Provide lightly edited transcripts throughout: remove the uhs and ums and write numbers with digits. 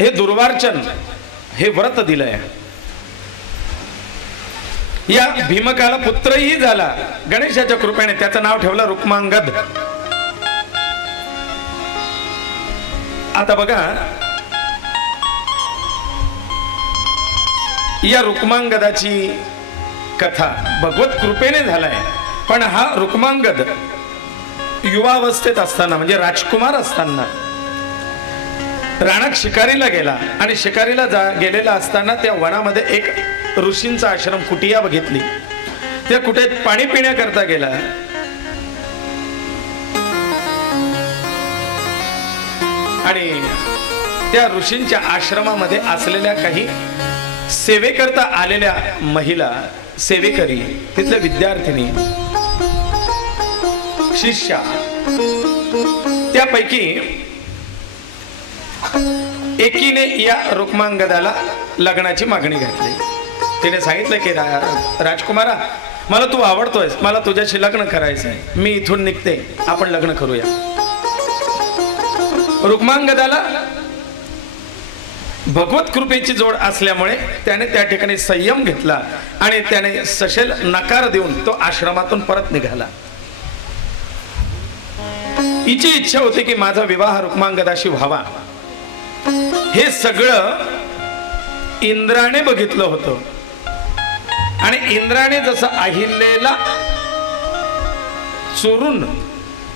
हे दुर्वार्चन हे व्रत दिलंय. या भीमकाला पुत्रही झाला गणेशाच्या कृपेने. त्याचं नाव ठेवलं रुक्मांगद. आता बघा या रुक्मांगदाची कथा भगवत कृपेने झालाय. पण हा रुक्मांगद युवावस्थेत असताना म्हणजे राजकुमार असताना रानात शिकारीला गेला. आणि शिकारीला गेलेला असताना त्या वनामध्ये एक ऋषींचा आश्रम कुटिया बघितली. त्या कुटियात पाणी पिण्याकरता गेला. आणि त्या ऋषींच्या आश्रमामध्ये असलेल्या काही सेवेकरता आलेल्या महिला सेवेकरी तिथल्या विद्यार्थिनी शिष्या त्यापैकी एकीने या रुक्मांगदाला लग्नाची मागणी घातली. तिने सांगितलं की राजकुमारा मला तू आवडतोयस, मला तुझ्याशी लग्न करायचंय, मी इथून निघते, आपण लग्न करूया. रुक्मांगदाला भगवत कृपेची जोड असल्यामुळे त्याने त्या ठिकाणी संयम घेतला आणि त्याने सशेल नकार देऊन तो आश्रमातून परत निघाला. हिची इच्छा होती की माझा विवाह रुक्मांगदाशी व्हावा. हे सगळं इंद्राने बघितलं होतं. आणि इंद्राने जसं अहिल्याला चोरून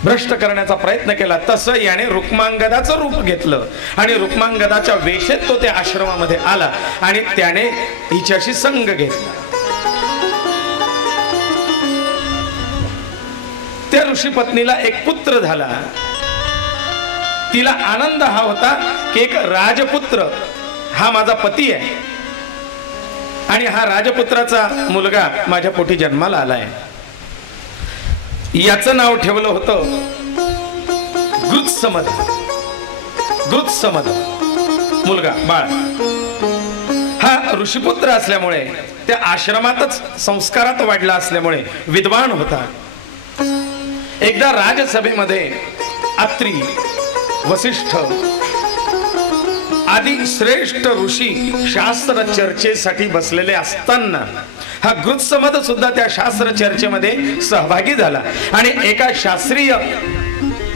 भ्रष्ट करण्याचा प्रयत्न केला तसं याने रुक्मांगदाचं रूप घेतलं आणि रुक्मांगदाच्या वेशेत तो त्या आश्रमामध्ये आला आणि त्याने हिच्याशी संग घेतला. त्या ऋषी पत्नीला एक पुत्र झाला. तिला आनंद हा होता की एक राजपुत्र हा माझा पती आहे आणि हा राजपुत्राचा मुलगा माझ्या पोटी जन्माला आलाय. याचं नाव ठेवलं होतं गृत्समद. गृत्समद मुलगा बाळ. हा ऋषीपुत्र असल्यामुळे त्या आश्रमातच संस्कारात वाढला असल्यामुळे विद्वान होता. एकदा राजसभेमध्ये अत्री वसिष्ठ आदी श्रेष्ठ ऋषी शास्त्र चर्चेसाठी बसलेले असताना हा गृत्समद सुद्धा त्या शास्त्र चर्चेमध्ये सहभागी झाला आणि एका शास्त्रीय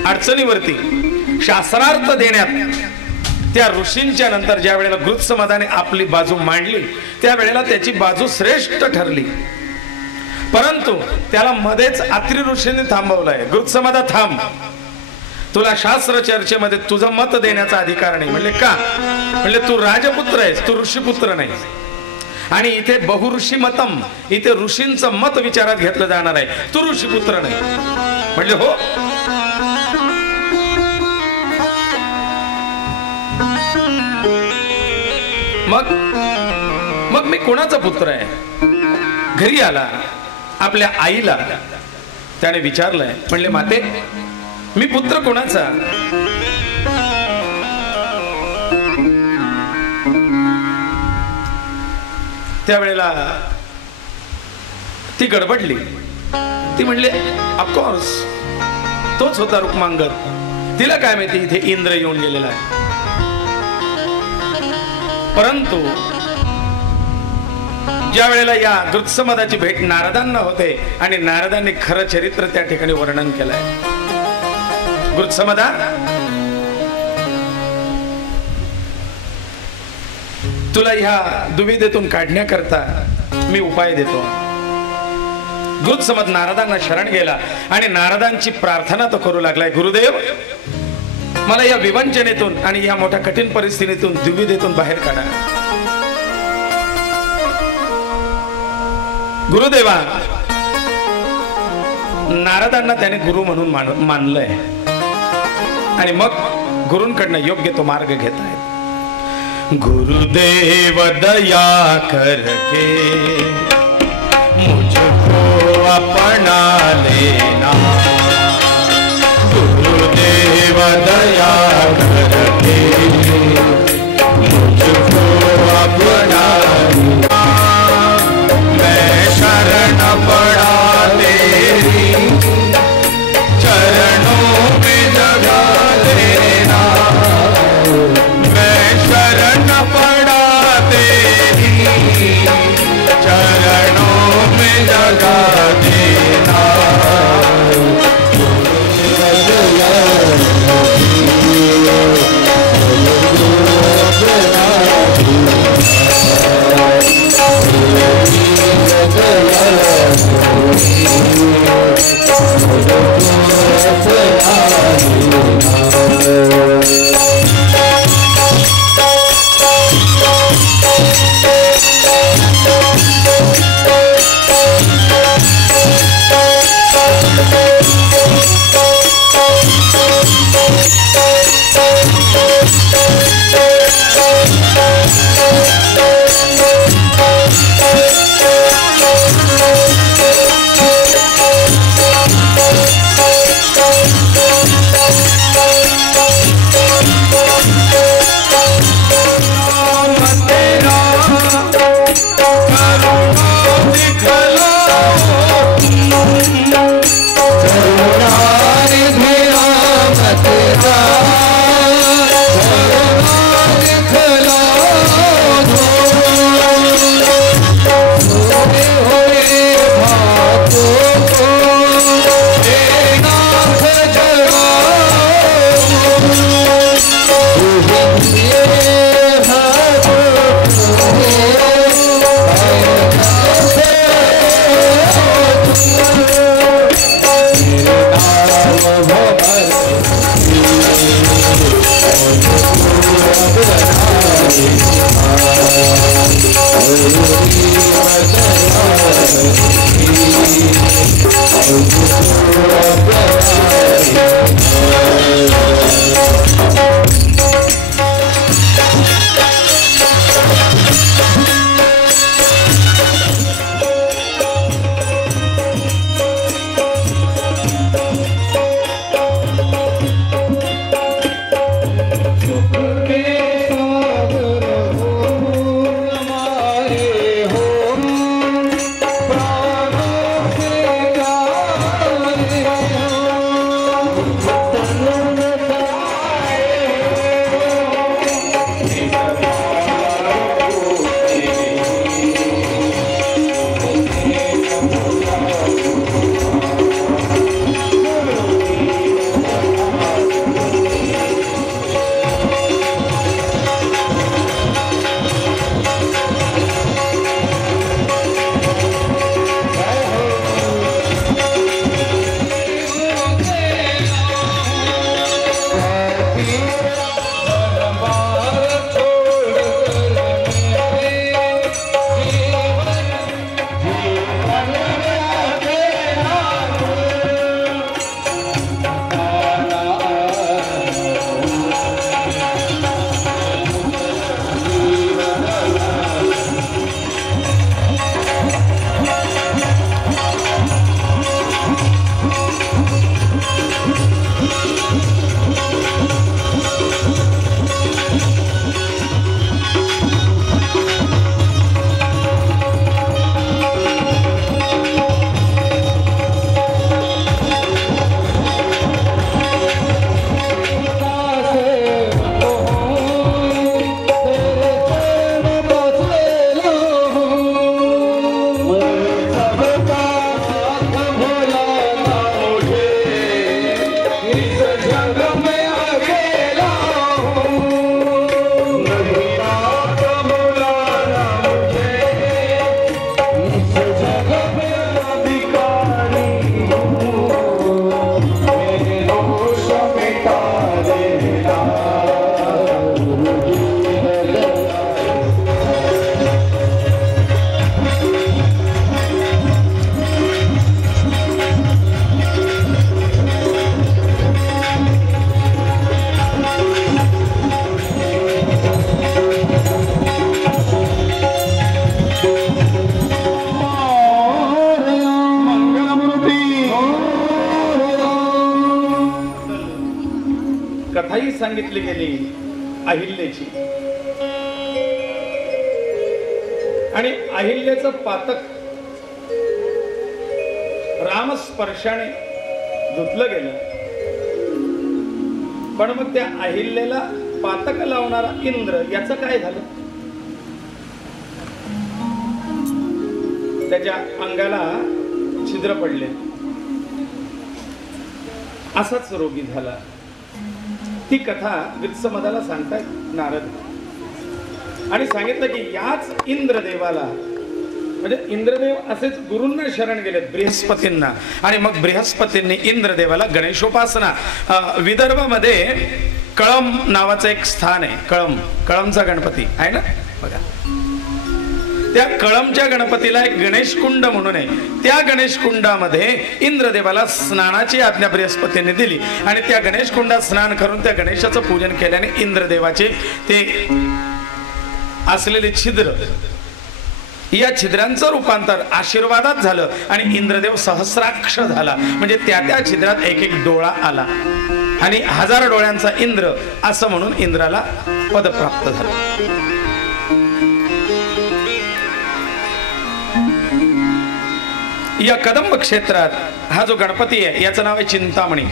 अडचणीवरती शास्त्रार्थ देण्यात त्या ऋषींच्या नंतर ज्या वेळेला गृत्समदाने आपली बाजू मांडली त्यावेळेला त्याची बाजू श्रेष्ठ ठरली. परंतु त्याला मध्येच अत्री ऋषींनी थांबवलंय. गृत्समदा थांब, तुला शास्त्र चर्चेमध्ये तुझं मत देण्याचा अधिकार नाही. म्हणले का? म्हणले तू राजपुत्र आहेस, तू ऋषीपुत्र नाही. आणि इथे बहुऋषी मतम, इथे ऋषींचं मत विचारात घेतलं जाणार आहे, तू ऋषीपुत्र नाही. म्हणले हो. मग मी कोणाचा पुत्र आहे? घरी आला आपल्या आईला त्याने विचारलंय. म्हणले माते मी पुत्र कोणाचा? त्यावेळेला ती गडबडली. ती म्हणली ऑफकोर्स तोच होता रुक्मांगद. तिला काय माहिती इथे इंद्र येऊन गेलेला आहे. परंतु ज्या वेळेला या गृत्समदाची भेट नारदांना होते आणि नारदांनी खरं चरित्र त्या ठिकाणी वर्णन केलंय. गृत्समदा तुला ह्या दुविधेतून काढण्याकरता मी उपाय देतो. गृत्समद नारदांना शरण गेला आणि नारदांची प्रार्थना तो करू लागलाय. गुरुदेव मला या विवंचनेतून आणि या मोठ्या कठीण परिस्थितीतून दुविधेतून बाहेर काढा. गुरुदेवा नारदांना त्याने गुरु म्हणून मानलंय आणि मग गुरूंकडनं योग्य तो मार्ग घेत आहे. गुरुदेव दया करके मुझको अपना लेना. गुरुदेव दया करके मुझको अपना लेना. मैं शरण पड़ा तेरी चरणों में जगा लेना. मैं शरण सांगितली गेली अहिल्याची, आणि अहिल्याचं पातक रामस्पर्शाने धुतलं गेलं. पण मग त्या अहिल्याला पातक लावणारा इंद्र याचं काय झालं? त्याच्या अंगाला छिद्र पडले, असाच रोगी झाला. ती कथा ग्रीत्समदाला सांगतायत नारद, आणि सांगितलं की याच इंद्रदेवाला, म्हणजे इंद्रदेव असेच गुरूंना शरण गेले बृहस्पतींना, आणि मग बृहस्पतींनी इंद्रदेवाला गणेशोपासना. विदर्भामध्ये कळम नावाचं एक स्थान आहे. कळमचा गणपती आहे ना बघा. त्या कळमच्या गणपतीला एक गणेश कुंड म्हणून आहे. त्या गणेश कुंडामध्ये इंद्रदेवाला स्नानाची आज्ञा बृहस्पतीने दिली, आणि त्या गणेश कुंडात स्नान करून त्या गणेशाचं पूजन केल्याने इंद्रदेवाचे ते असलेले छिद्र, या छिद्रांचं रूपांतर आशीर्वादात झालं, आणि इंद्रदेव सहस्राक्ष झाला. म्हणजे त्या छिद्रात एक एक डोळा आला, आणि 1000 डोळ्यांचा इंद्र असं म्हणून इंद्राला पद प्राप्त झालं. या कदंब क्षेत्रात हा जो गणपती आहे याचं नाव आहे चिंतामणी.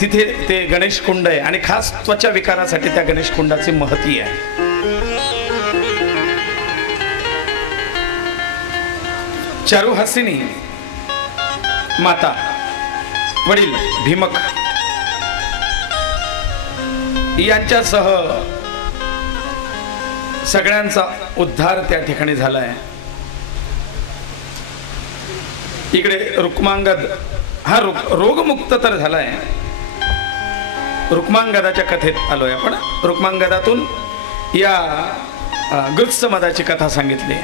तिथे ते गणेश कुंड आहे, आणि खास त्वचा विकारासाठी त्या गणेश कुंडाची महती आहे. चारुहासिनी माता, वडील भीमक यांच्यासह सगळ्यांचा उद्धार त्या ठिकाणी झालाय. इकडे रुक्मांगद हा रोगमुक्त तर झालाय. रुक्मांगदाच्या कथेत आलोय आपण. रुक्मांगदातून या गृत्समदाची कथा सांगितली.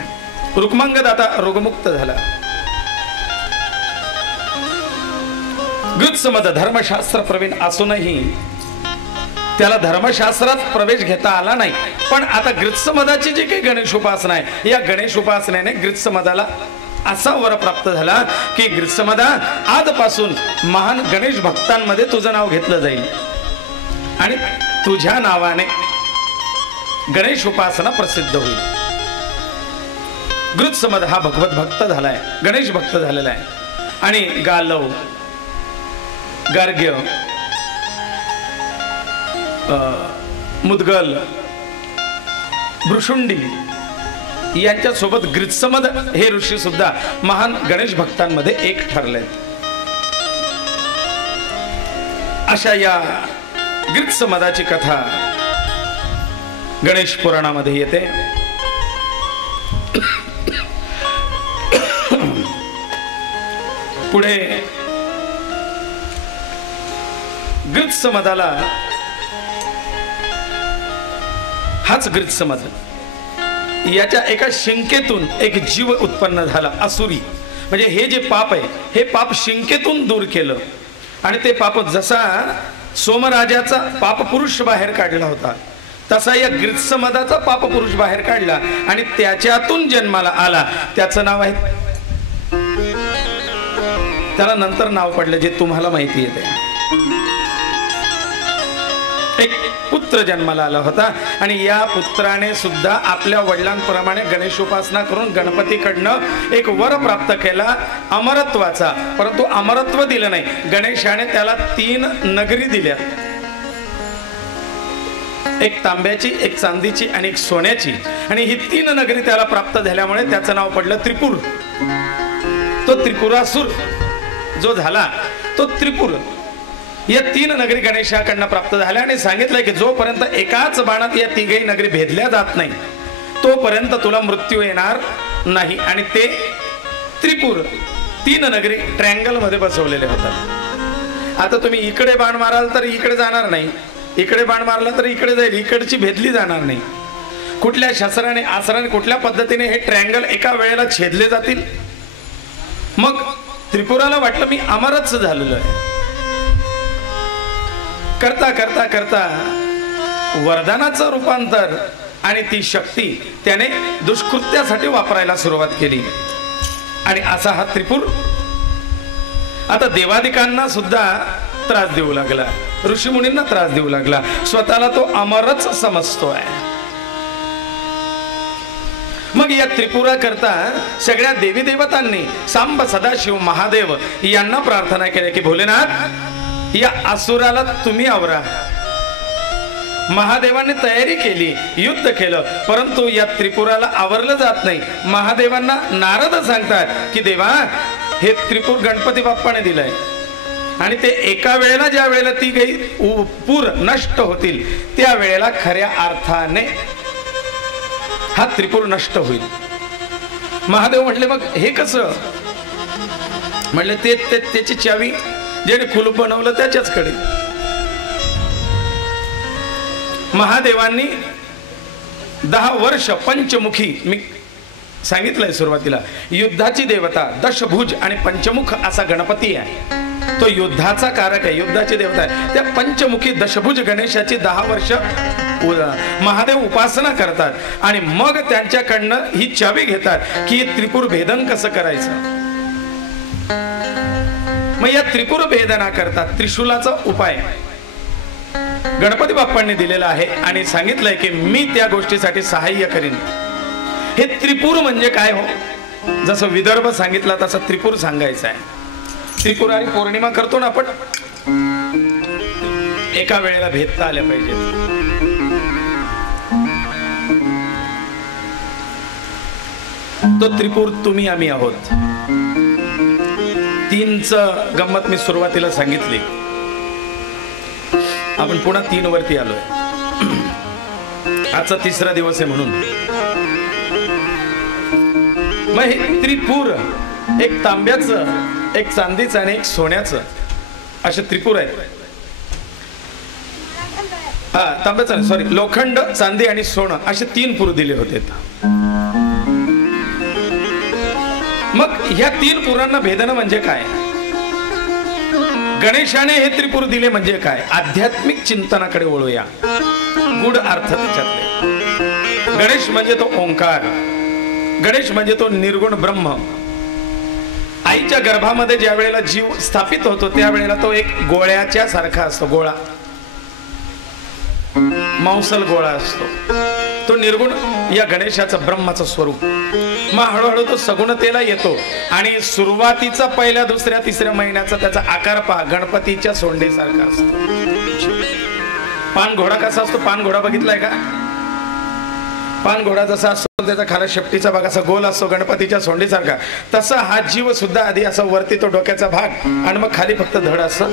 रुक्मांगद आता रोगमुक्त झाला. गृत्समद धर्मशास्त्र प्रवीण असूनही त्याला धर्मशास्त्रात प्रवेश घेता आला नाही. पण आता गृत्समदाची जी काही गणेश उपासना आहे, या गणेश उपासनेने गृत्समदाला असा वर प्राप्त झाला की गृत्समदा आजपासून महान गणेश भक्तांमध्ये तुझं नाव घेतलं जाईल, आणि तुझ्या नावाने गणेश उपासना प्रसिद्ध होईल. गृत्समद हा भगवत भक्त झालाय, गणेश भक्त झालेला आहे. आणि गालव, गार्ग्य, मुद्गल, भृशुंडी यांच्या सोबत गृत्समद हे ऋषी सुद्धा महान गणेश भक्तांमध्ये एक ठरले. अशा या गृत्समदाची कथा गणेश पुराणामध्ये येते. पुढे गृत्समदाला हाच गृत्समद याच्या एका शिंकेतून एक जीव उत्पन्न झाला असुरी. म्हणजे हे जे पाप आहे हे पाप शिंकेतून दूर केलं, आणि ते पाप जसा सोमराजाचा पाप पुरुष बाहेर काढला होता तसा या गृत्समदाचा पाप पुरुष बाहेर काढला, आणि त्याच्यातून जन्माला आला. त्याचं नाव आहे, त्याला नंतर नाव पडलं जे तुम्हाला माहिती आहे. एक पुत्र जन्माला आला होता, आणि या पुत्राने सुद्धा आपल्या वडिलांप्रमाणे गणेश उपासना करून गणपतीकडनं एक वर प्राप्त केला अमरत्वाचा. परंतु अमरत्व दिलं नाही, गणेशाने त्याला 3 नगरी दिल्या, एक तांब्याची, एक चांदीची आणि एक सोन्याची. आणि ही 3 नगरी त्याला प्राप्त झाल्यामुळे त्याचं नाव पडलं त्रिपुर. तो त्रिपुरासुर जो झाला तो त्रिपुर. या 3 नगरी गणेशाकडनं प्राप्त झाल्या, आणि सांगितलंय की जोपर्यंत एकाच बाणात या 3ही नगरी भेदल्या जात नाही तोपर्यंत तुला मृत्यू येणार नाही. आणि ते त्रिपुर 3 नगरी ट्रँगल मध्ये बसवलेले होतात. आता तुम्ही इकडे बाण माराल तर इकडे जाणार नाही, इकडे बाण मारला तर इकडे जाईल, इकडची भेदली जाणार नाही. कुठल्या शस्त्राने आसराने कुठल्या पद्धतीने हे ट्रँगल एका वेळेला छेदले जातील. मग त्रिपुराला वाटलं मी अमरच झालेलो आहे. करता करता करता वरदानाचं रूपांतर आणि ती शक्ती त्याने दुष्कृत्यासाठी वापरायला सुरुवात केली. आणि असा हा त्रिपुर आता देवादिकांना सुद्धा त्रास देऊ लागला, ऋषीमुनींना त्रास देऊ लागला, स्वतःला तो अमरच समजतोय. मग या त्रिपुरा करता सगळ्या देवी देवतांनी सांब, सदाशिव, महादेव यांना प्रार्थना केली की भोलेनाथ या असुराला तुम्ही आवरा. महादेवांनी तयारी केली, युद्ध केलं, परंतु या त्रिपुराला आवरलं जात नाही. महादेवांना नारद सांगतात की देवा हे त्रिपुर गणपती बाप्पाने दिलंय आणि ते एका वेळेला ज्या वेळेला ती काही पूर नष्ट होतील त्या वेळेला खऱ्या अर्थाने हा त्रिपुर नष्ट होईल. महादेव म्हटले मग हे कसं? म्हटले ते त्याची चावी ज्याने कुलूप बनवलं त्याच्याचकडे. महादेवांनी 10 वर्ष पंचमुखी, मी सांगितलंय सुरुवातीला, युद्धाची देवता दशभुज आणि पंचमुख असा गणपती आहे, तो युद्धाचा कारक आहे, युद्धाची देवता आहे. त्या पंचमुखी दशभुज गणेशाची 10 वर्ष महादेव उपासना करतात आणि मग त्यांच्याकडनं ही चावी घेतात की त्रिपुर भेदन कसं करायचं. मग या त्रिपुर भेदना करतात त्रिशूलाचा उपाय गणपती बाप्पांनी दिलेला आहे आणि सांगितलंय की मी त्या गोष्टीसाठी सहाय्य करीन. हे त्रिपुर म्हणजे काय हो? जसं विदर्भ सांगितला तसं त्रिपुर सांगायचं आहे. त्रिपुरारी पौर्णिमा करतो ना आपण, एका वेळेला भेदता आल्या पाहिजे. तो त्रिपुर तुम्ही आम्ही आहोत. 3च गंमत मी सुरुवातीला सांगितली, आपण पुन्हा 3 वरती आलोय. आजचा 3रा दिवस आहे म्हणून. मग हे त्रिपुर एक तांब्याचं, एक चांदीचं आणि एक सोन्याचं असे त्रिपुर आहेत. तांब्याचं सॉरी, लोखंड, चांदी आणि सोनं असे 3 पुर दिले होते. मग ह्या 3 पुरांना भेदणं म्हणजे काय? गणेशाने हे त्रिपुर दिले म्हणजे काय? आध्यात्मिक चिंतनाकडे वळूया. गूढ अर्थ त्याच्यातले. गणेश म्हणजे तो ओंकार, गणेश म्हणजे तो निर्गुण ब्रह्म. आईच्या गर्भामध्ये ज्या वेळेला जीव स्थापित होतो त्यावेळेला तो एक गोळ्याच्या सारखा असतो, गोळा, मांसल गोळा असतो. तो निर्गुण या गणेशाचं ब्रह्माचं स्वरूप. मग हळूहळू तो सगुणतेला येतो आणि सुरुवातीचा पहिल्या, दुसऱ्या, तिसऱ्या महिन्याचा त्याचा आकार पहा, गणपतीच्या सोंडेसारखा असतो. पान घोडा कसा असतो? पान घोडा बघितलाय का? पान घोडा जसा असतो त्याचा खाली शेपटीचा भाग असा गोल असतो गणपतीच्या सोंडीसारखा, तसा हा जीव सुद्धा आधी असा वरती तो डोक्याचा भाग आणि मग खाली फक्त धड असं.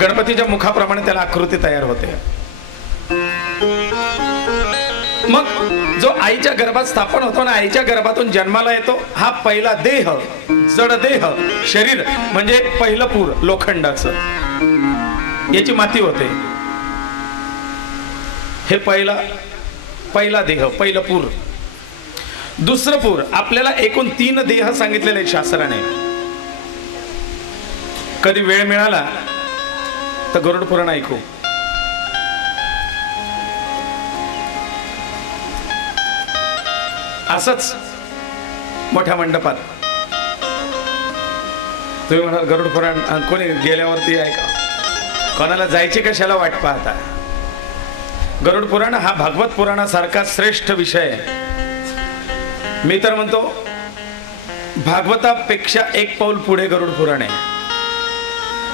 गणपतीच्या मुखाप्रमाणे त्याला आकृती तयार होते. मग जो आईच्या गर्भात स्थापन होतो ना, आईच्या गर्भातून जन्माला येतो, हा पहिला देह, जड देह, शरीर म्हणजे पहिलं पूर लोखंडाचं, याची माती होते. हे पहिला देह, पहिलं पूर. दुसरं पूर, आपल्याला एकूण 3 देह सांगितलेले शास्त्राने. कधी वेळ मिळाला तर गरुड पुराण ऐकू. असंच मोठ्या मंडपात तुम्ही म्हणाल गरुड पुराण कोणी गेल्यावरती ऐका, कोणाला जायची कशाला वाट पाहता. गरुड पुराण हा भागवत पुराणासारखा श्रेष्ठ विषय आहे. मी तर म्हणतो भागवतापेक्षा 1 पाऊल पुढे गरुड पुराण आहे.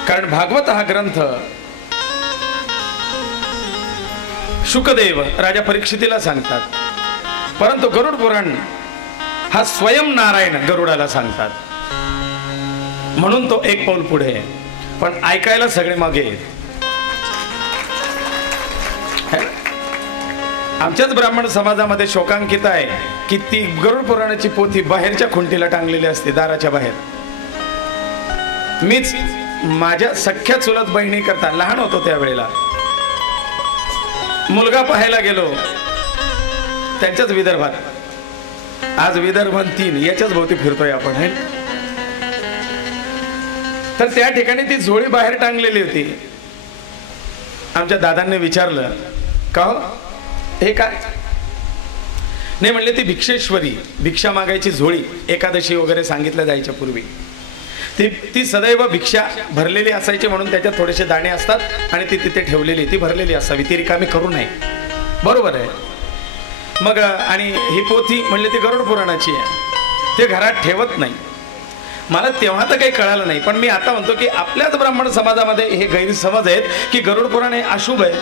कारण भागवत हा ग्रंथ शुकदेव राजा परीक्षितीला सांगतात, परंतु गरुड पुराण हा स्वयं नारायण गरुडाला सांगतात. म्हणून तो 1 पाऊल पुढे आहे, पण ऐकायला सगळे मागे आहेत. आमच्याच ब्राह्मण समाजामध्ये शोकांकित आहे की ती गरुड पुराणाची पोथी बाहेरच्या खुंटीला टांगलेली असते, दाराच्या बाहेर. मीच माझ्या सख्या चुलत बहिणी करता लहान होतो त्यावेळेला मुलगा पाहायला गेलो त्यांच्याच विदर्भात. आज विदर्भ 3 याच्याच भोवती फिरतोय आपण. है तर त्या ठिकाणी ती झोळी बाहेर टांगलेली होती. आमच्या दादांनी विचारलं, का हे काय? नाही म्हणले ती भिक्षेश्वरी, भिक्षा मागायची झोळी एकादशी वगैरे सांगितल्या जायच्या पूर्वी, ती सदैव भिक्षा भरलेली असायची म्हणून त्याच्यात थोडेसे दाणे असतात आणि ती तिथे ठेवलेली, ती भरलेली असावी, ती रिकामी करू नये. बरोबर आहे. मग आणि ही पोथी म्हणले ती गरुड पुराणाची आहे, ते घरात ठेवत नाही. मला तेव्हा तर काही कळालं नाही, पण मी आता म्हणतो की आपल्याच ब्राह्मण समाजामध्ये हे गैरसमज आहेत की गरुड पुराण हे अशुभ आहे,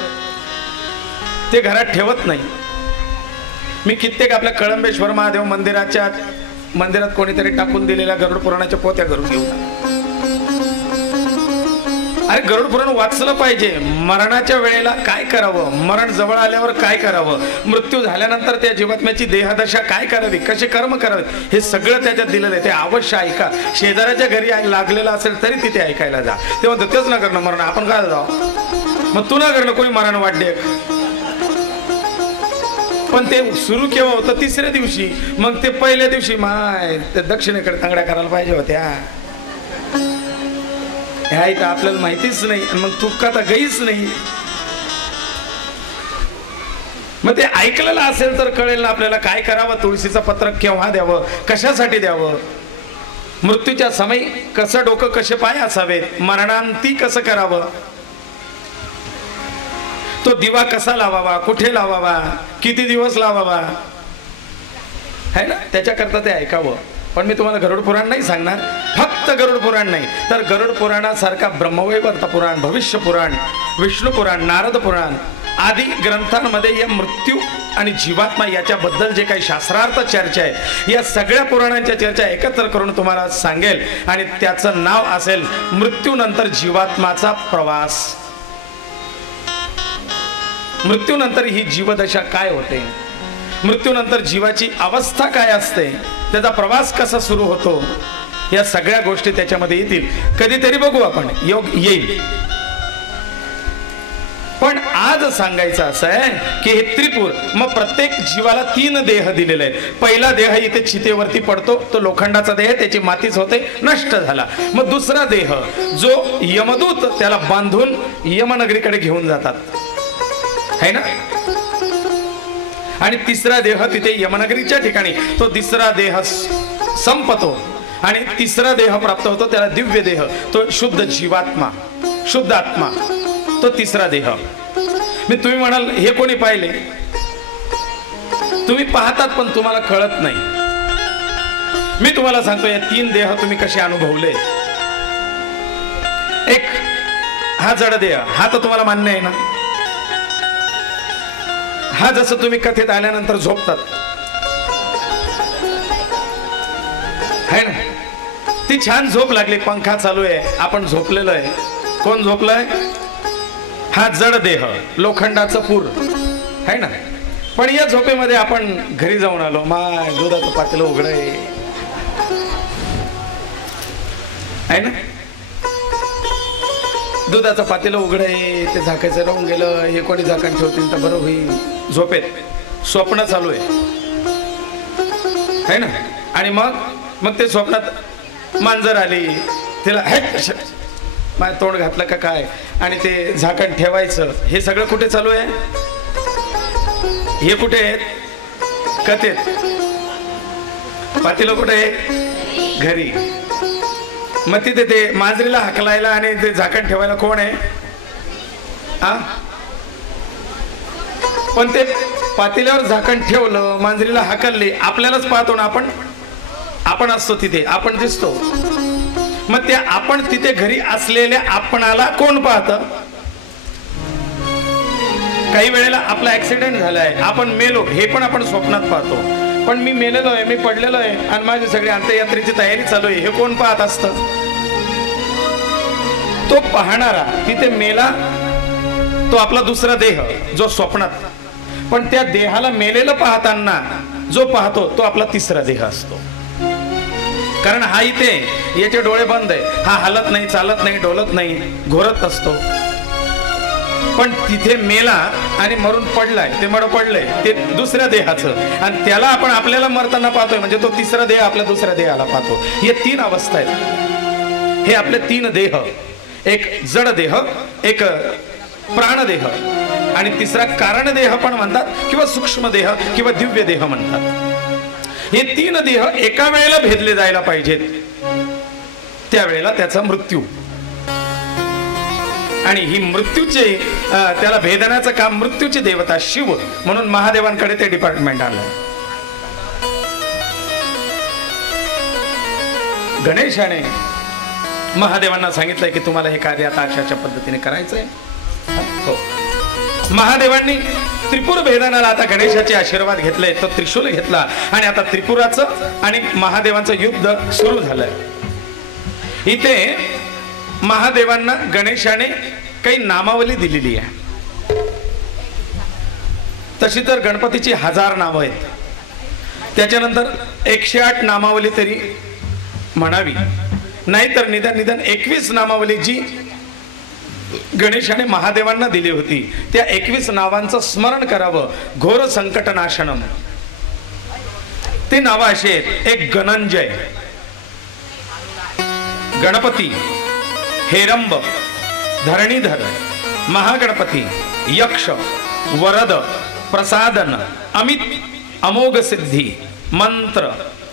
ते घरात ठेवत नाही. मी कित्येक आपल्या कळंबेश्वर महादेव मंदिरात कोणीतरी टाकून दिलेल्या गरुड पुराणाच्या पोत्या करून घेऊ. अरे गरुड पुराण वाचलं पाहिजे. मरणाच्या वेळेला काय करावं, मरण जवळ आल्यावर काय करावं, मृत्यू झाल्यानंतर त्या जीवात्म्याची देहदशा काय करावी, कसे कर्म करावे, हे सगळं त्याच्यात दिलेलं आहे. ते अवश्य ऐका. शेजाऱ्याच्या घरी लागलेलं असेल तरी तिथे ऐकायला जा. तेव्हा तेच ना करणं मरण, आपण काय जाऊ, मग तू ना करणं कोणी मरण वाढले. पण ते सुरू केव्हा होतं, तिसऱ्या दिवशी. मग ते पहिल्या दिवशी माय ते दक्षिणेकडे तांगड्या करायला पाहिजे होत्या, ह्या इथं आपल्याला माहितीच नाही. मग तू का गईच नाही. मग ते ऐकलेलं असेल तर कळेल ना आपल्याला काय करावं, तुळशीचं पत्र केव्हा द्यावं, कशासाठी द्यावं, मृत्यूच्या समयी कसं डोकं कसे पाय असावेत, मरणांती कसं करावं, तो दिवा कसा लावावा, कुठे लावावा, किती दिवस लावावा, है ना, त्याच्याकरता ते ऐकावं. पण मी तुम्हाला गरुड पुराण नाही सांगणार. फक्त गरुड पुराण नाही तर गरुड पुराणासारखा ब्रह्मवैवर्त पुराण, भविष्य पुराण, विष्णू पुराण, नारद पुराण आदी ग्रंथांमध्ये या मृत्यू आणि जीवात्मा याच्याबद्दल जे काही शास्त्रार्थ चर्चा आहे, या सगळ्या पुराणांच्या चर्चा एकत्र करून तुम्हाला सांगेल. आणि त्याचं नाव असेल मृत्यूनंतर जीवात्माचा प्रवास. मृत्यूनंतर ही जीवदशा काय होते, मृत्यूनंतर जीवाची अवस्था काय असते, त्याचा प्रवास कसा सुरू होतो, या सगळ्या गोष्टी त्याच्यामध्ये येतील. कधीतरी बघू आपण, योग येईल. पण आज सांगायचं असं आहे की हे त्रिपुर, मग प्रत्येक जीवाला 3 देह दिलेले आहेत. पहिला देह इथे चितेवरती पडतो, तो लोखंडाचा देह, त्याची मातीच होते, नष्ट झाला. मग दुसरा देह जो यमदूत त्याला बांधून यमनगरीकडे घेऊन जातात, है ना. आणि तिसरा देह तिथे यमनगरीच्या ठिकाणी तो तिसरा देह संपतो आणि तिसरा देह प्राप्त होतो, त्याला दिव्य देह, तो शुद्ध जीवात्मा, शुद्ध आत्मा, तो तिसरा देह. मी तुम्ही म्हणाल हे कोणी पाहिले, तुम्ही पाहतात पण तुम्हाला कळत नाही. मी तुम्हाला सांगतो या 3 देह तुम्ही कसे अनुभवले. एक हा जड देह, हा तर तुम्हाला मान्य आहे ना. हा जसं तुम्ही कथेत आल्यानंतर झोपतात, है ना, ती छान झोप लागली, पंखा चालू आहे, आपण झोपलेलो आहे. कोण झोपलंय, हा जड देह, लोखंडाचं पूर, है ना. पण या झोपेमध्ये आपण घरी जाऊन आलो, माय दुधाचं पातेलं उघड आहे ना, दुधाचं पातेलं उघड आहे, ते झाकायचं राहून गेलं, हे कोणी झाकण ठेवतील तर बरं होईल. झोपेत स्वप्न चालू आहे ना. आणि मग ते स्वप्नात मांजर आली, तिला माझं तोंड घातलं का काय, आणि ते झाकण ठेवायचं. हे सगळं कुठे चालू आहे, हे कुठे आहेत, कथेत. पातेलं कुठे आहे, घरी. मग तिथे ते मांजरीला हकलायला आणि ते झाकण ठेवायला कोण आहे, हा. पण ते पातेल्यावर झाकण ठेवलं, मांजरीला हकलली, आपल्यालाच पाहतो ना, आपण असतो तिथे, आपण दिसतो. मग ते आपण तिथे घरी असलेल्या आपणाला कोण पाहतं. काही वेळेला आपला ऍक्सिडेंट झालाय, आपण मेलो, हे पण आपण स्वप्नात पाहतो. पण मी मेलेलो आहे, मी पडलेलो आहे आणि माझी सगळी अंत्ययात्रेची तयारी चालू आहे, हे कोण पाहत असतं. तो पाहणारा तिथे मेला, तो आपला दुसरा देह जो स्वप्नात. पण त्या देहाला मेलेलं पाहताना जो पाहतो तो आपला तिसरा देह असतो. कारण हा इथे, याचे डोळे बंद आहे, हा हलत नाही, चालत नाही, डोलत नाही, घोरत असतो. पण तिथे मेला आणि मरून पडलाय, ते मड पडलंय, ते दुसऱ्या देहाचं, आणि त्याला आपण आपल्याला मरताना पाहतोय, म्हणजे तो तिसरा देह आपल्या दुसऱ्या देहाला पाहतो. हे 3 अवस्था आहेत. हे आपले 3 देह, एक जड देह, एक प्राणदेह आणि तिसरा कारण देह पण म्हणतात किंवा सूक्ष्म देह किंवा दिव्य देह म्हणतात। हे 3 देह एका वेळेला भेदले जायला पाहिजेत, त्यावेळेला त्याचा मृत्यू। आणि ही मृत्यूचे त्याला भेदण्याचं काम मृत्यूची देवता शिव म्हणून महादेवांकडे ते डिपार्टमेंट आलं। गणेशाने महादेवांना सांगितलंय की तुम्हाला हे कार्य आता अशाच्या पद्धतीने करायचंय। हो, महादेवांनी त्रिपुर भेदनाला आता गणेशाचे आशीर्वाद घेतले, तो त्रिशूल घेतला आणि आता त्रिपुराचं आणि महादेवांचं युद्ध सुरू झालंय। इथे महादेवांना गणेशाने काही नामावली दिलेली आहे, तशी तर गणपतीची 1000 नावं आहेत, त्याच्यानंतर 108 नामावली तरी म्हणावी, नाहीतर निदान 21 नामावली जी गणेशाने महादेवांना दिली होती त्या 21 नावांचं स्मरण करावं। घोर संकटनाशनम, ते नाव अशी आहेत, एक गणंजय, गणपती, हेरंब, धरणीधर, महागणपती, यक्ष, वरद, प्रसादन, अमित, अमोघ सिद्धी, मंत्र,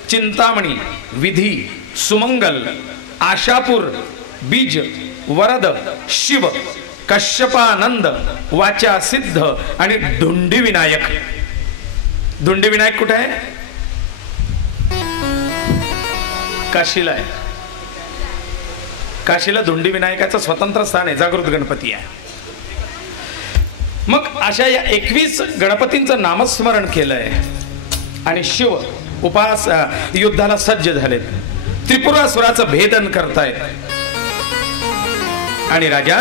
चिंतामणी, विधी, सुमंगल, आशापूर, बीज, वरद, शिव, कश्यपानंद, वाचा सिद्ध आणि धुंडी विनायक। धुंडी विनायक कुठे आहे? काशीला आहे। काशीला धुंडी विनायकाचं स्वतंत्र स्थान आहे, जागृत गणपती आहे। मग अशा या 21 गणपतींचं नामस्मरण केलंय आणि शिव उपास युद्धाला सज्ज झालेत, त्रिपुरासुराचं भेदन करतायत। आणि राजा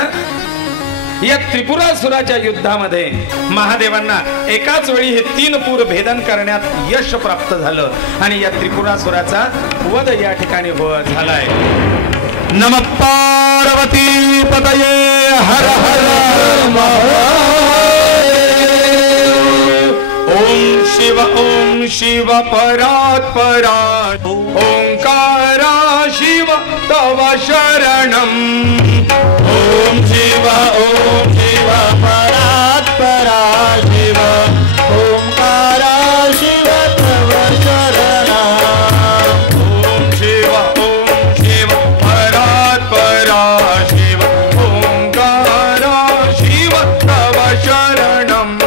या त्रिपुरासुराच्या युद्धामध्ये महादेवांना एकाच वेळी हे 3 पूर भेदन करण्यात यश प्राप्त झालं आणि या त्रिपुरासुराचा वध या ठिकाणी झालाय। नमः पार्वती पतये हर हर महादेव। ओम शिव परात् परात् ओंकारा शिव तव शरणम्। ओम शिव परात् परात् शिव ओंकारा शिव तव शरणम्। ओम शिव परात् परात् शिव ओंकारा शिव तव शरणम्।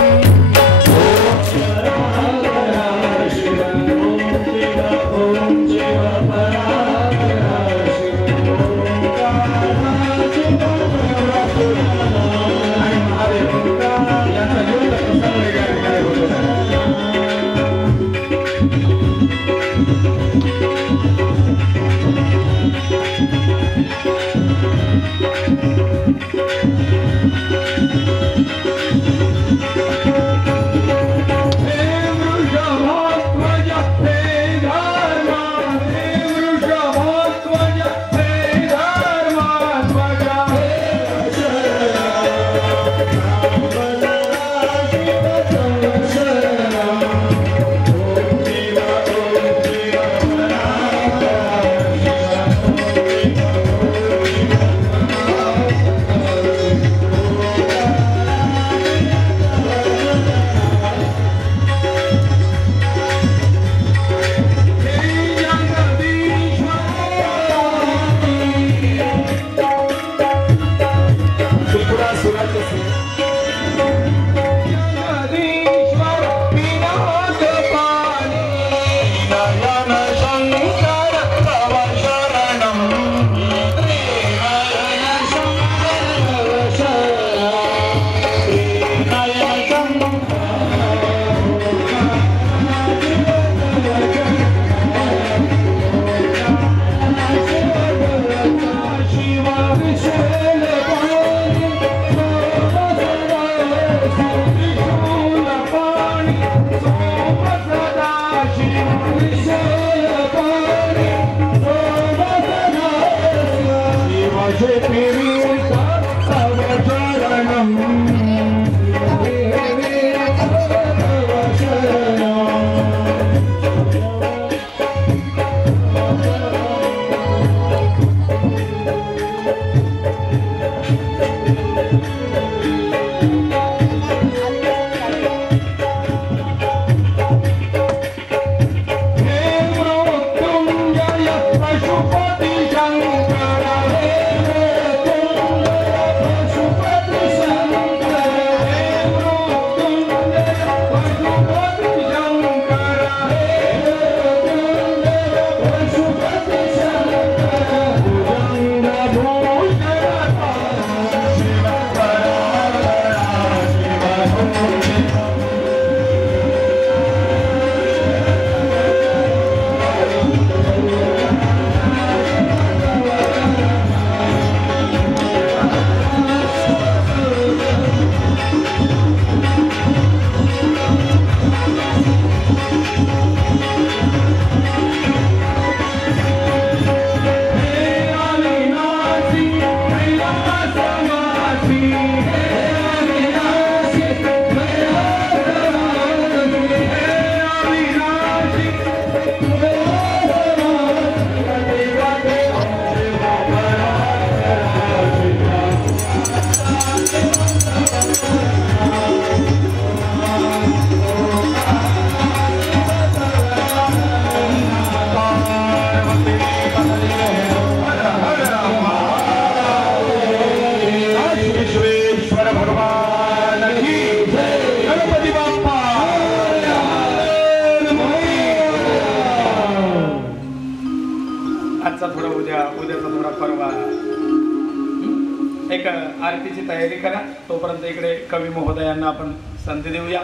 एक आरतीची तयारी करा, तोपर्यंत इकडे कवी महोदयांना आपण संधी देऊया.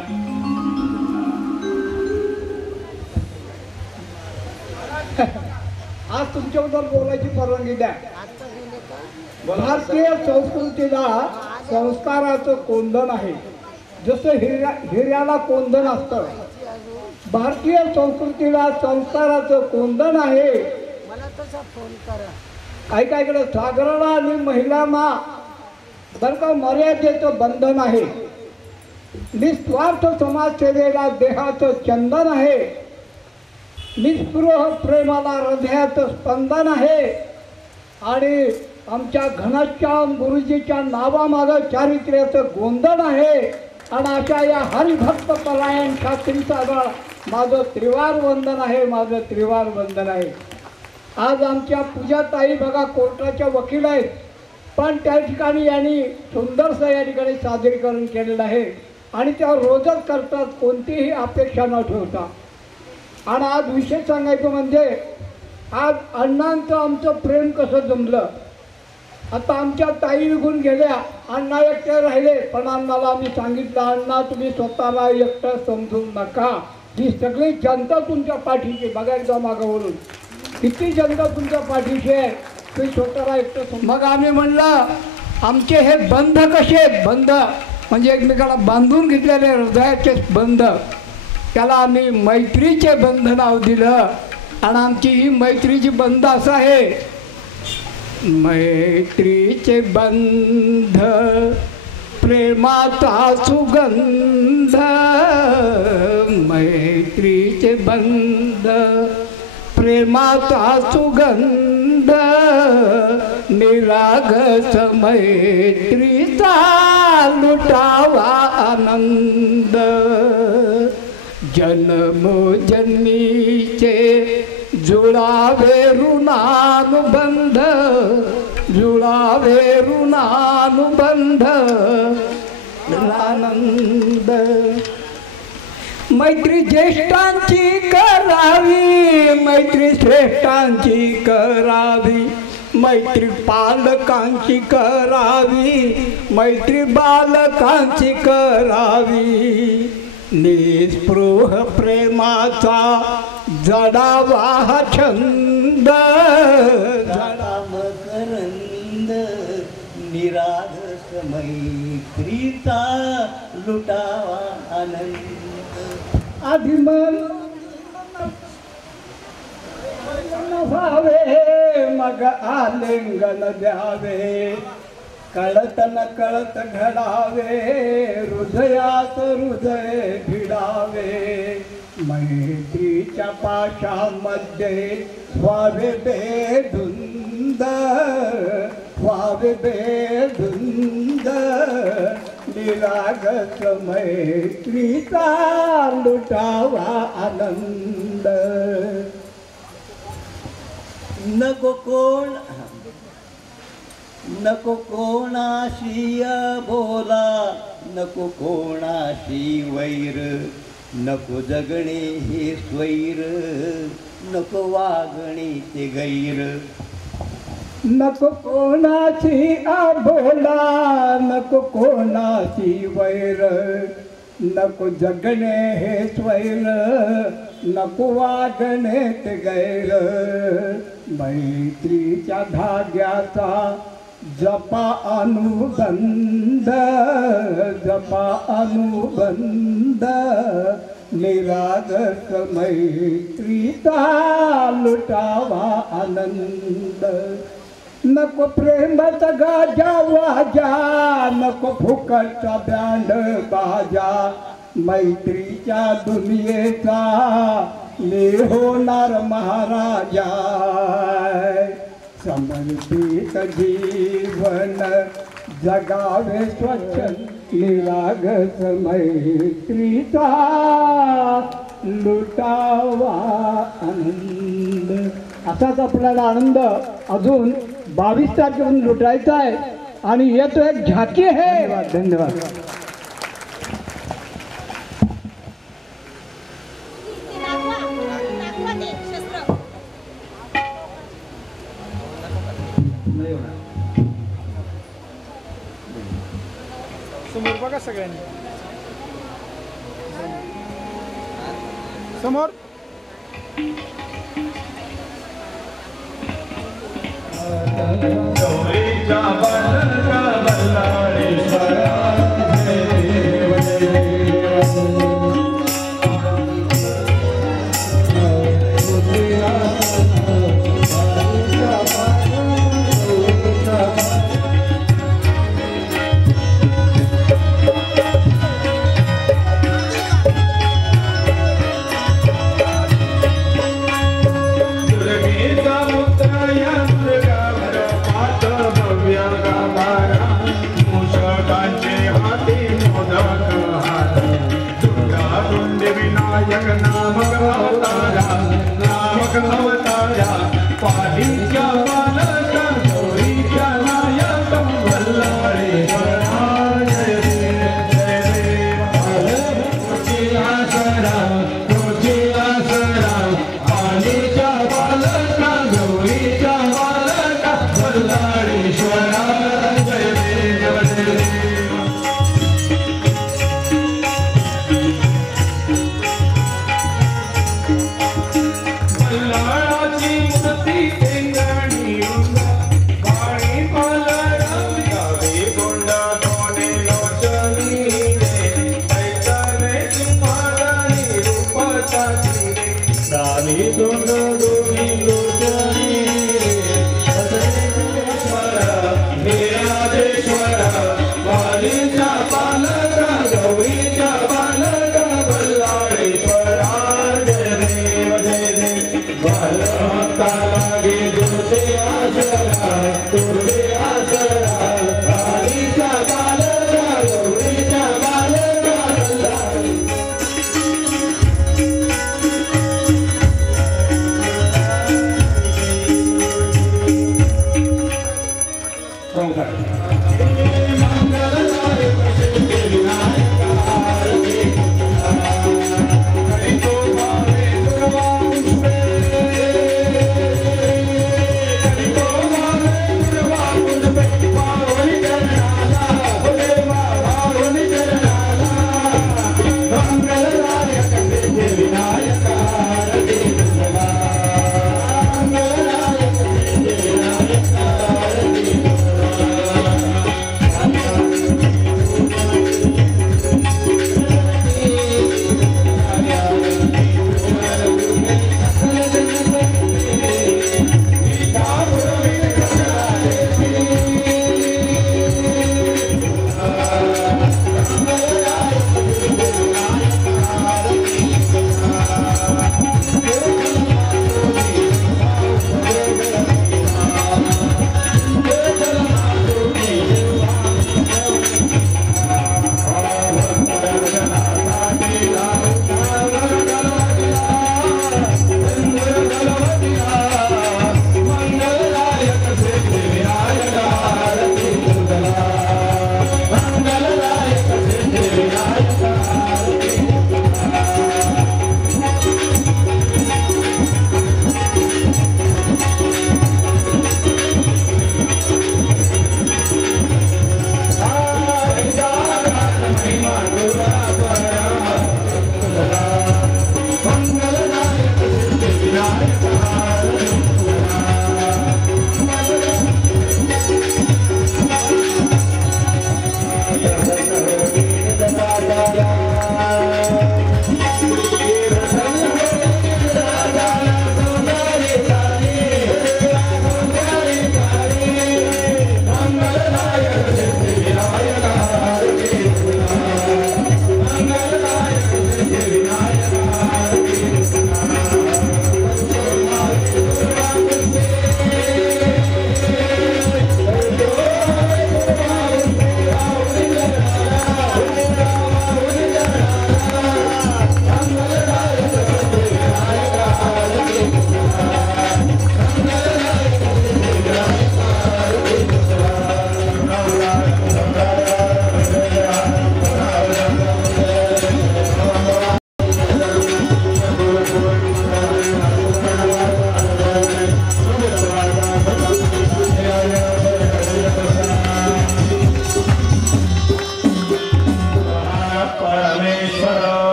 आज तुमच्याबद्दल बोलायची परवानगी द्या. भारतीय संस्कृतीला संस्काराचं कोंदण आहे. जसं हिऱ्याला कोंदण असतं, भारतीय संस्कृतीला संस्काराचं कोंदण आहे. काही काहीकडे सागराला आणि महिलांना बरं का मर्यादेचं बंधन आहे. निस्वार्थ समाजसेवेला देहाचं चंदन आहे. निस्पृह प्रेमाला हृदयाचं स्पंदन आहे. आणि आमच्या घनश्याम गुरुजीच्या नावामागं चारित्र्याचं गोंधन आहे. आणि अशा या हरिभक्त परायण शास्त्रीचा माझं त्रिवार वंदन आहे, माझं त्रिवार वंदन आहे. आज आमच्या पूजाताई बघा कोर्टाच्या वकील आहेत, पण त्या ठिकाणी यांनी सुंदरसं या ठिकाणी सादरीकरण केलेलं आहे आणि त्या रोजच करतात, कोणतीही अपेक्षा न ठेवता. आणि आज विशेष सांगायचं म्हणजे आज अण्णांचं आमचं प्रेम कसं जमलं. आता आमच्या ताई निघून गेल्या, अण्णा एकटे राहिले, पण अण्णाला आम्ही सांगितलं, अण्णा तुम्ही स्वतःला एकटं समजू नका, ही सगळी जनता तुमच्या पाठीची. बघा एकदा मागं वळून किती जनता तुमच्या पाठीशी आहे, तुम्ही स्वतःला एकटं. मग आम्ही म्हणलं आमचे हे बंध कसे आहेत, बंध म्हणजे एकमेकाला बांधून घेतलेले हृदयाचे बंध, त्याला आम्ही मैत्रीचे बंध नाव दिलं. आणि आमची ही मैत्रीची बंध असं आहे, मैत्रीचे बंध प्रेमाचा सुगंध, मैत्रीचे बंध प्रेमाचा सुगंध, निरागस मैत्रीचा लुटावा आनंद, जन्मोजन्मीचे जुळावे ऋणानुबंध, जुळावे ऋणानुबंध, आनंद. मैत्री ज्येष्ठांची करावी, मैत्री श्रेष्ठांची करावी, मैत्री पालकांची करावी, मैत्री बालकांची करावी, निस्पृह प्रेमाचा जडावा छंद, जडाम करंद, निरागस मैत्रीचा लुटावा आनंद. आधी मन नसावे, मग आलिंगन द्यावे, कळत न कळत घडावे, हृदयात हृदय भिडावे, मैत्रीच्या पाशामध्ये व्हावे बेधुंद, व्हावे बेधुंद, निरागस मैत्रीचा लुटावा आनंद. नको कोण नको कोणाशी बोला, नको कोणाशी वैर, नको जगणे हे स्वैर, नको वागणे ते गैर. नको कोणाची बोला, नको कोणाची वैर, नको जगणे हे स्वैर, नको वागणे ते गैर. मैत्रीच्या धाग्याचा जपा अनुबंध, जपा अनुबंध, निरागस मैत्रीचा लुटावा आनंद. नको प्रेमाचा गाजा वाजा, नको फुकटचा बँड बाजा, मैत्रीच्या दुनियेचा मी होणार महाराजा. समर्पित जीवन जगावे स्वच्छ निरागस मैत्रीचा लुटावा आनंद. असाच आपल्याला आनंद अजून 22 तारखेपासून लुटायचा आहे आणि येतो एक झाकी आहे. धन्यवाद. समोर बघा सगळ्यांनी समोर.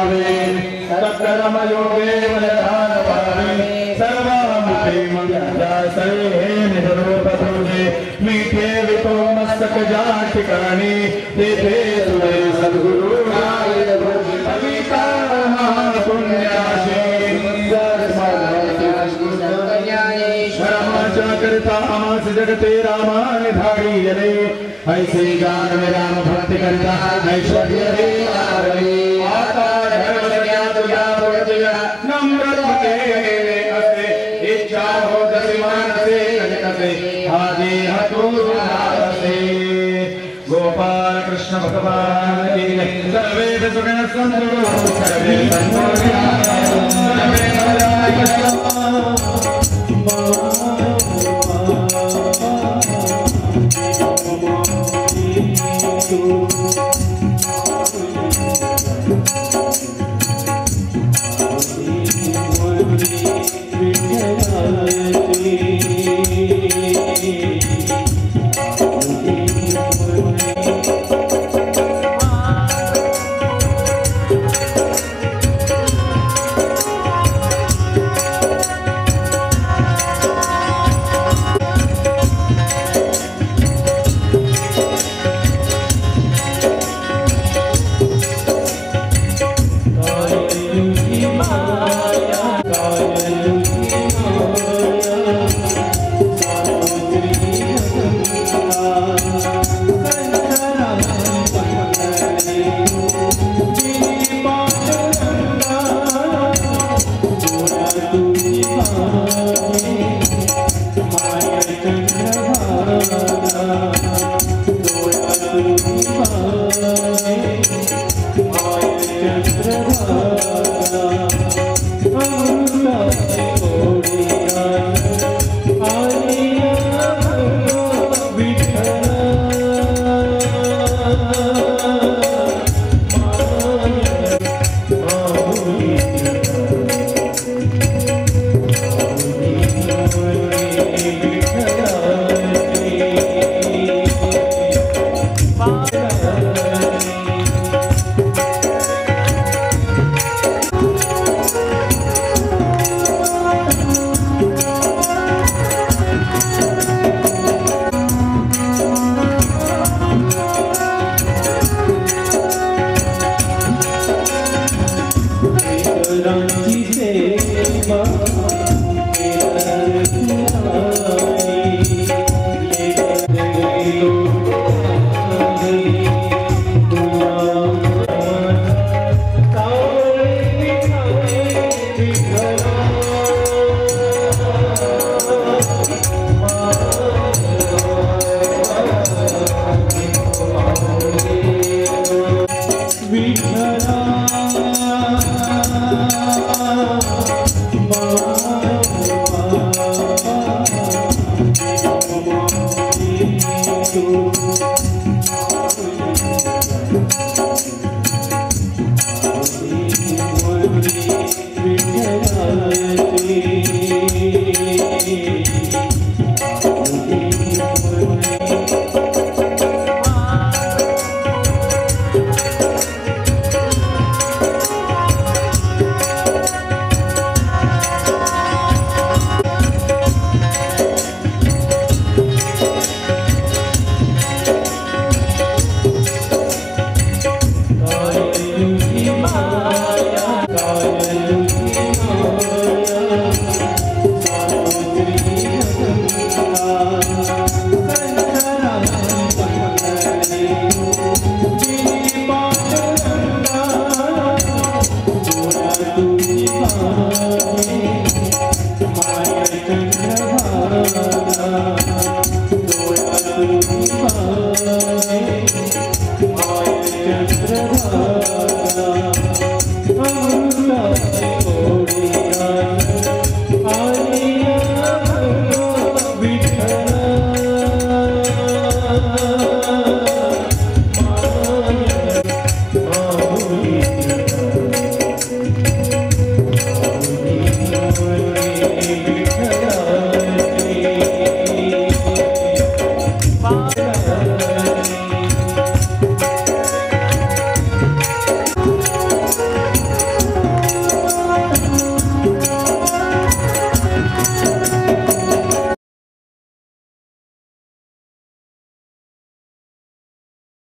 भावे सत्कर्म योगे वरदान पावे सर्वामुखे मंगलासरे निरोध तुझे मीठे विको मस्तक जा ठिकाणी तेथे तुझे सद्गुरु कविता पुण्याशी रामाच्या करता आमास जगते रामान धाडी यले ऐसे गान में राम भक्ति करता ऐश्वर्य रे आता धर्म तुझा बोलतिया नम्र के असे इच्छा हो दसिमान से कनकसे आदि हतु सुनासे गोपाल कृष्ण भगवान की सर्वे सुगण संतु सर्वे संतोषा सर्वे नारायण